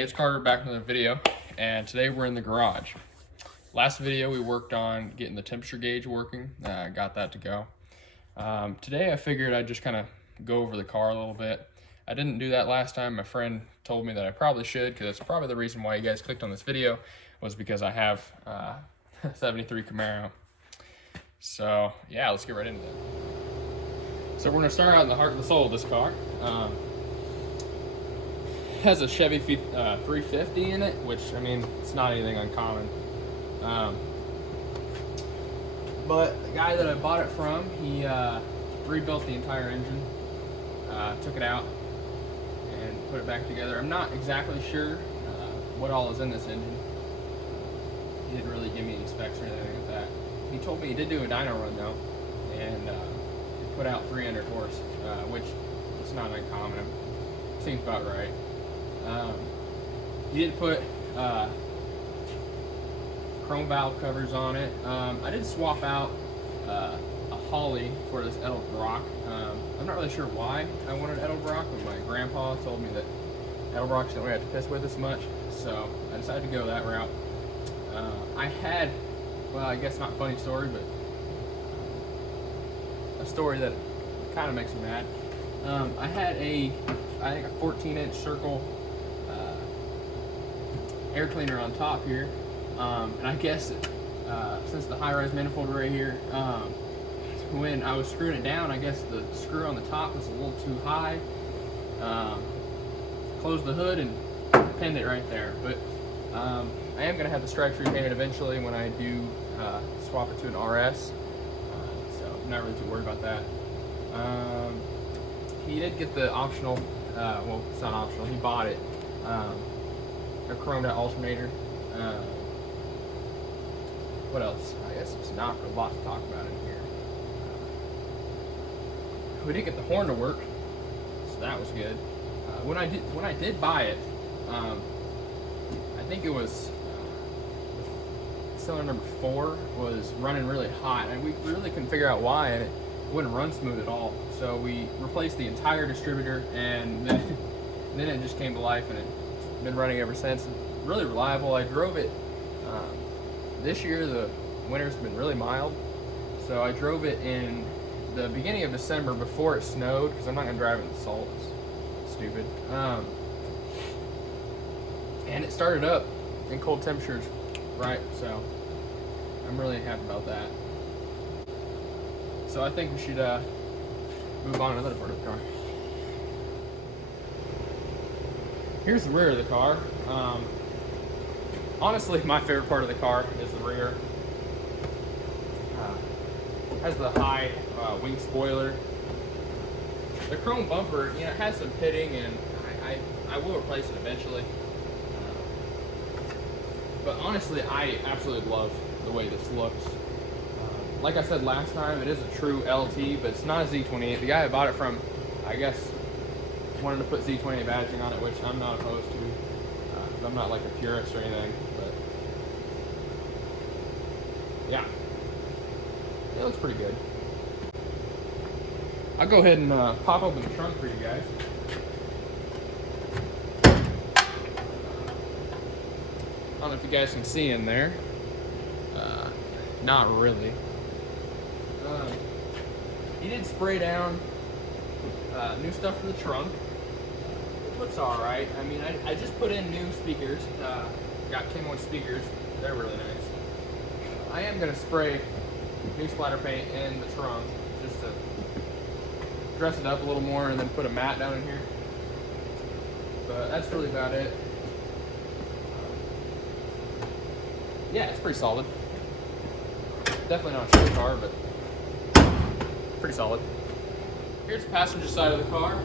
Hey, it's Carter back with another video, and today we're in the garage. Last video we worked on getting the temperature gauge working. Got that to go. Today I figured I'd just kind of go over the car a little bit. I didn't do that last time. My friend told me that I probably should, because that's probably the reason why you guys clicked on this video, was because I have 73 Camaro. So yeah, let's get right into that. So we're gonna start out in the heart and the soul of this car. Has a Chevy 350 in it, which, I mean, it's not anything uncommon. But the guy that I bought it from, he rebuilt the entire engine, took it out and put it back together. I'm not exactly sure what all is in this engine. He didn't really give me any specs or anything like that. He told me he did do a dyno run though, and it put out 300 horse, which is not uncommon. Seems about right. He did put chrome valve covers on it. I did swap out a Holly for this Edelbrock. I'm not really sure why I wanted Edelbrock, but my grandpa told me that Edelbrocks don't really have to piss with as much, so I decided to go that route. I had, well, I guess not funny story, but a story that kind of makes me mad. I had I think a 14-inch circle air cleaner on top here, and I guess since the high-rise manifold right here, when I was screwing it down, I guess the screw on the top was a little too high. Closed the hood and pinned it right there, but I am going to have the stripes repainted eventually when I do swap it to an RS, so I'm not really too worried about that. He did get the optional, well, it's not optional, he bought it, a chromed out alternator. What else? I guess there's not a lot to talk about in here. We did get the horn to work, so that was good. When I did buy it, I think it was cylinder number 4 was running really hot, and we really couldn't figure out why, and it wouldn't run smooth at all. So we replaced the entire distributor, and then it just came to life, and it's been running ever since. Really reliable. I drove it this year. The winter's been really mild, so I drove it in the beginning of December before it snowed, because I'm not gonna drive it in the salt. It's stupid. And it started up in cold temperatures, right? So I'm really happy about that. So I think we should move on to another part of the car. Here's the rear of the car. Honestly, my favorite part of the car is the rear. Has the high wing spoiler. The chrome bumper, you know, has some pitting, and I will replace it eventually. But honestly, I absolutely love the way this looks. Like I said last time, it is a true LT, but it's not a Z28. The guy I bought it from, I guess, wanted to put Z28 badging on it, which I'm not opposed to. I'm not like a purist or anything, but yeah, it looks pretty good. I'll go ahead and pop open the trunk for you guys. I don't know if you guys can see in there. Not really. He did spray down new stuff for the trunk. It looks alright. I mean, I just put in new speakers. Got Camaro speakers. They're really nice. I am going to spray new splatter paint in the trunk just to dress it up a little more, and then put a mat down in here. But that's really about it. Yeah, it's pretty solid. Definitely not a show car, but pretty solid. Here's the passenger side of the car.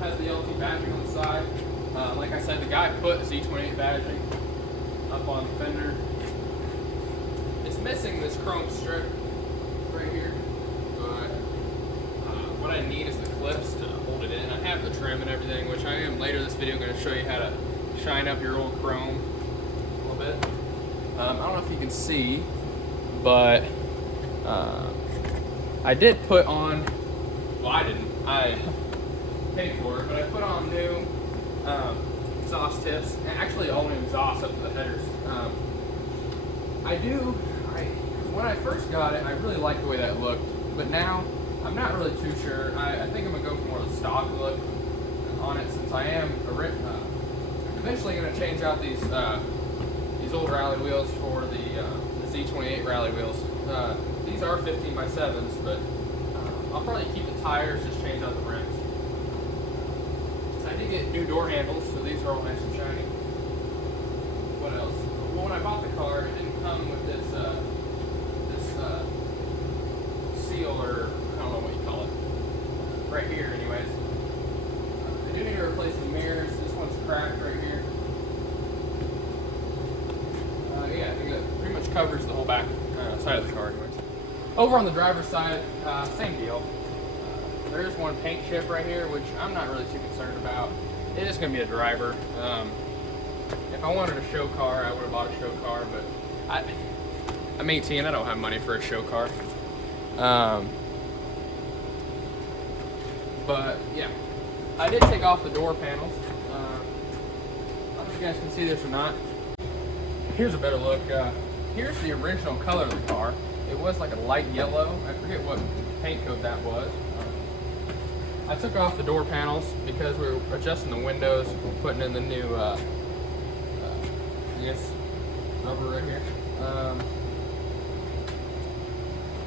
Has the LT badging on the side. Like I said, the guy put Z28 badging up on the fender. It's missing this chrome strip right here, but what I need is the clips to hold it in. I have the trim and everything, which I am later this video going to show you how to shine up your old chrome a little bit. I don't know if you can see, but I did put on, well, I didn't, I paid for it, but I put on new exhaust tips, and actually all new exhaust up to the headers. When I first got it, I really liked the way that looked, but now I'm not really too sure. I think I'm gonna go for more of the stock look on it, since I am eventually gonna change out these old rally wheels for the Z28 rally wheels. These are 15x7s, but I'll probably keep the tires, just change out the rims. I did get new door handles, so these are all nice and shiny. What else? Well, when I bought the car, it didn't come with this seal, or I don't know what you call it. Right here, anyways. I do need to replace the mirrors. This one's cracked right here. Yeah, I think that pretty much covers the whole back side of the car, anyways. Over on the driver's side, same deal. There is one paint chip right here, which I'm not really too concerned about. It is going to be a driver. If I wanted a show car, I would have bought a show car, but I'm 18, I don't have money for a show car. But yeah, I did take off the door panels. I don't know if you guys can see this or not. Here's a better look. Here's the original color of the car. It was like a light yellow. I forget what paint coat that was. I took off the door panels because we were adjusting the windows, putting in the new, I guess, rubber right here.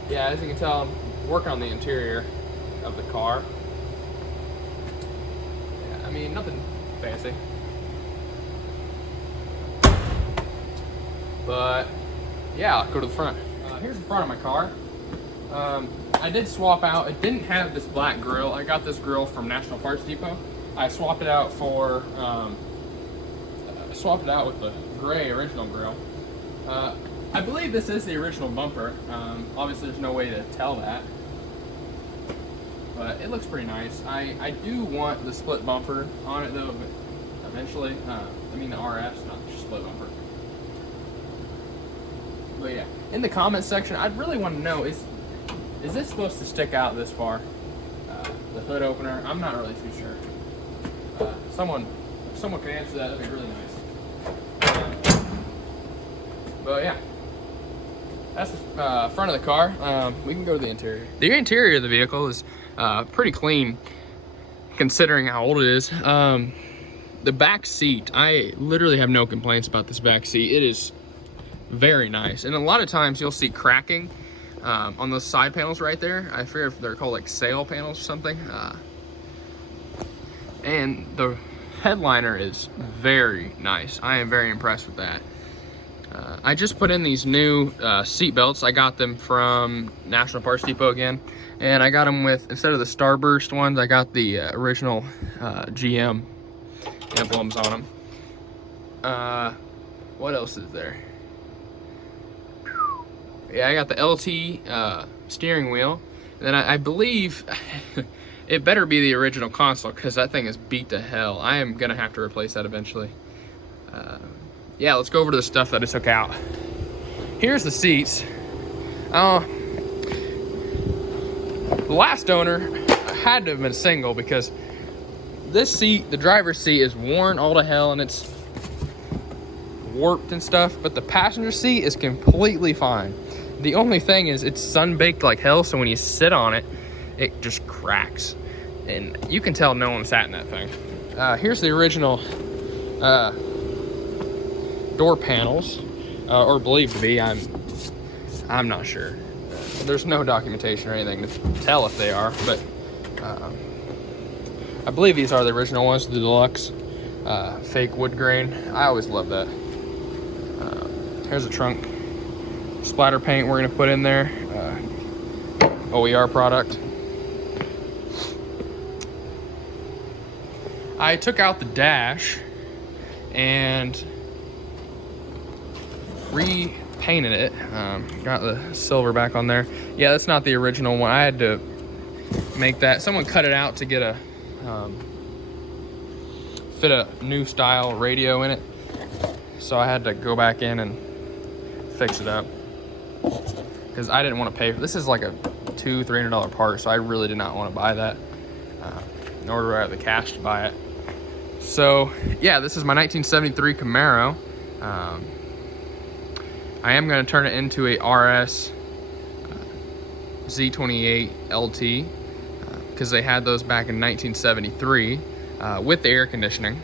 Yeah, as you can tell, I'm working on the interior of the car. Yeah, I mean, nothing fancy. But, yeah, I'll go to the front. Here's the front of my car. I did swap out, it didn't have this black grille. I got this grille from National Parts Depot. I swapped it out for, with the gray original grille. I believe this is the original bumper. Obviously there's no way to tell that, but it looks pretty nice. I do want the split bumper on it though, but eventually. I mean the RS, not the split bumper. But yeah, in the comments section, I'd really want to know, is this supposed to stick out this far? The hood opener, I'm not really too sure. If someone can answer that, that'd be really nice. But yeah, that's the front of the car. We can go to the interior. The interior of the vehicle is pretty clean, considering how old it is. The back seat, I literally have no complaints about this back seat. It is very nice, and a lot of times you'll see cracking on those side panels right there. I forget if they're called like sail panels or something. And the headliner is very nice. I am very impressed with that. I just put in these new seat belts. I got them from National Parts Depot again, and I got them with, instead of the Starburst ones, I got the original GM emblems on them. What else is there? Yeah, I got the LT steering wheel. And then I believe it better be the original console, because that thing is beat to hell. I am gonna have to replace that eventually. Yeah, let's go over to the stuff that I took out. Here's the seats. The last owner had to have been single, because this seat, the driver's seat, is worn all to hell and it's warped and stuff, but the passenger seat is completely fine. The only thing is it's sun-baked like hell, so when you sit on it, it just cracks. And you can tell no one sat in that thing. Here's the original door panels, or believed to be. I'm not sure. There's no documentation or anything to tell if they are, but I believe these are the original ones, the deluxe fake wood grain. I always love that. Here's a trunk splatter paint we're gonna put in there. OER product. I took out the dash and repainted it. Got the silver back on there. Yeah, that's not the original one. I had to make that. Someone cut it out to get a fit a new style radio in it. So I had to go back in and fix it up, because I didn't want to pay for this. Is like a $200-300 part, so I really did not want to buy that, nor do I have the cash to buy it. So yeah, this is my 1973 Camaro. I am going to turn it into a RS Z28 LT because they had those back in 1973 with the air conditioning.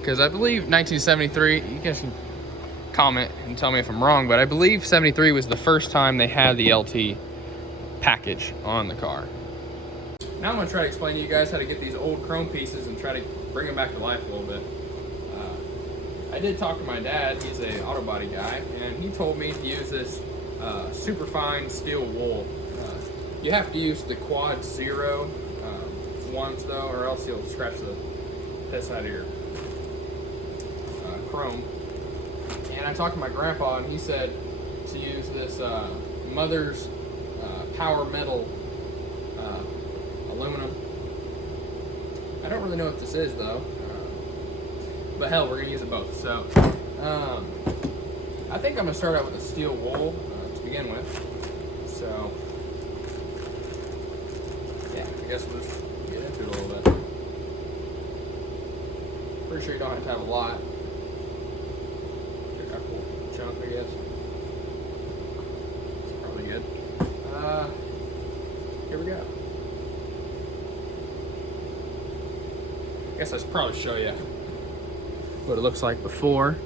Because I believe 1973, you guys can comment and tell me if I'm wrong, but I believe 73 was the first time they had the LT package on the car. Now I'm going to try to explain to you guys how to get these old chrome pieces and try to bring them back to life a little bit. I did talk to my dad, he's an auto body guy, and he told me to use this super fine steel wool. You have to use the quad 0 ones though, or else you'll scratch the piss out of your chrome. And I talked to my grandpa, and he said to use this Mother's Power Metal aluminum. I don't really know what this is though, but hell, we're gonna use it both. So I think I'm gonna start out with a steel wool to begin with. So yeah, I guess we'll just get into it a little bit. Pretty sure you don't have to have a lot. Check out cool chunk, I guess. It's probably good. Here we go. I guess I should probably show you what it looks like before.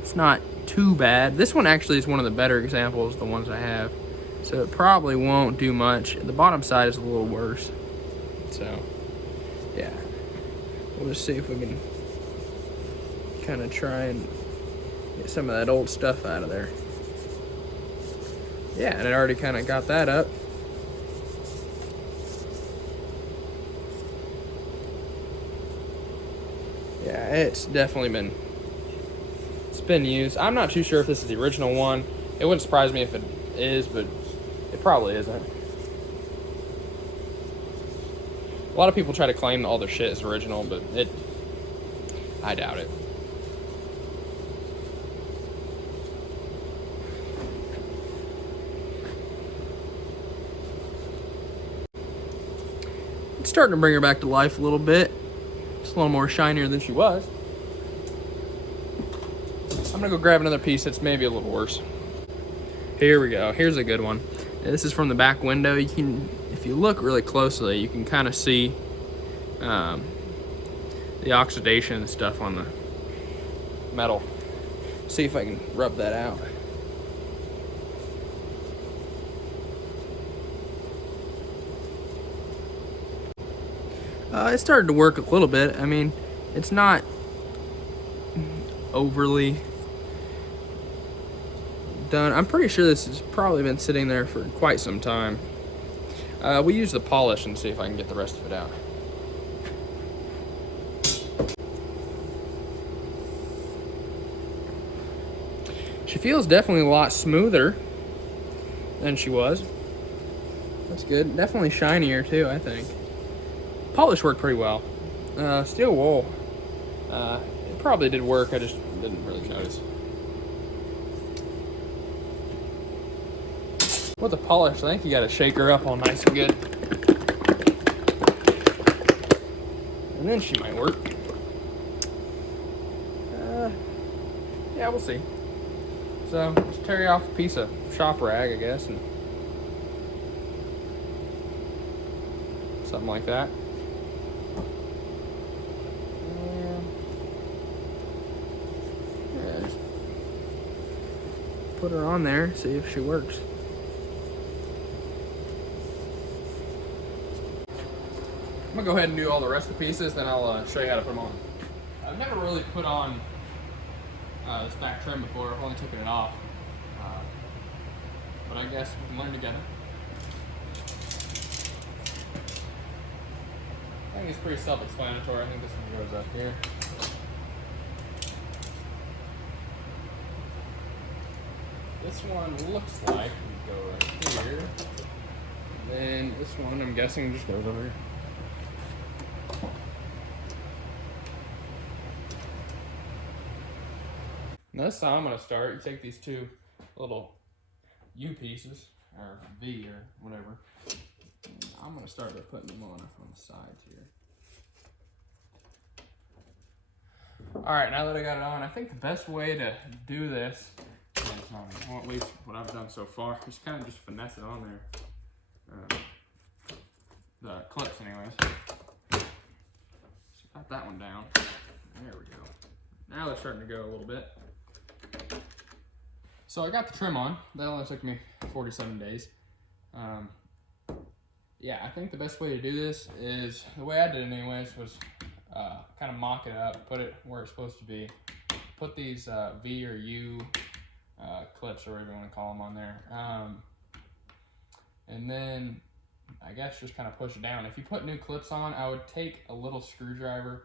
It's not too bad. This one actually is one of the better examples, the ones I have. So it probably won't do much. The bottom side is a little worse. So, yeah. We'll just see if we can kind of try and get some of that old stuff out of there. Yeah, and it already kind of got that up. Yeah, it's definitely been used. I'm not too sure if this is the original one. It wouldn't surprise me if it is, but it probably isn't. A lot of people try to claim all their shit is original, but I doubt it. It's starting to bring her back to life a little bit. It's a little more shinier than she was. I'm gonna go grab another piece that's maybe a little worse. Here we go. Here's a good one. And this is from the back window. You can, if you look really closely, you can kind of see the oxidation and stuff on the metal. See if I can rub that out. It started to work a little bit. I mean, it's not overly done. I'm pretty sure this has probably been sitting there for quite some time. We'll use the polish and see if I can get the rest of it out. She feels definitely a lot smoother than she was. That's good. Definitely shinier too, I think. Polish worked pretty well. Steel wool, it probably did work, I just didn't really notice. With the polish, I think you gotta shake her up all nice and good. And then she might work. Yeah, we'll see. So, just tear off a piece of shop rag, I guess, and something like that. Yeah, just put her on there, see if she works. I'm gonna go ahead and do all the rest of the pieces, then I'll show you how to put them on. I've never really put on this back trim before. I've only taken it off, but I guess we can learn together. I think it's pretty self-explanatory. I think this one goes up here. This one looks like we go right here. And then this one, I'm guessing, just goes over here. Now this time I'm going to start. You take these two little U pieces, or V or whatever. And I'm going to start by putting them on the sides here. All right, now that I got it on, I think the best way to do this is, well, at least what I've done so far, is kind of just finesse it on there. The clips anyways. So got that one down. There we go. Now they're starting to go a little bit. So I got the trim on. That only took me 47 days. Yeah, I think the best way to do this is, the way I did it anyways, was kind of mock it up, put it where it's supposed to be, put these V or U clips, or whatever you want to call them, on there. And then I guess just kind of push it down. If you put new clips on, I would take a little screwdriver.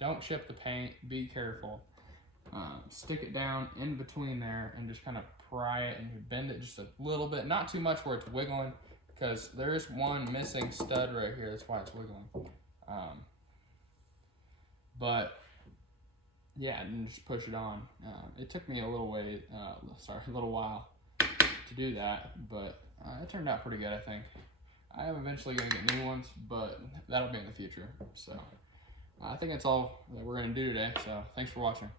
Don't chip the paint, be careful. Stick it down in between there and just kind of pry it and bend it just a little bit, not too much where it's wiggling, because there is one missing stud right here, that's why it's wiggling. But yeah, and just push it on. It took me a little while to do that, but it turned out pretty good, I think. I am eventually going to get new ones, but that'll be in the future. So I think that's all that we're going to do today, so thanks for watching.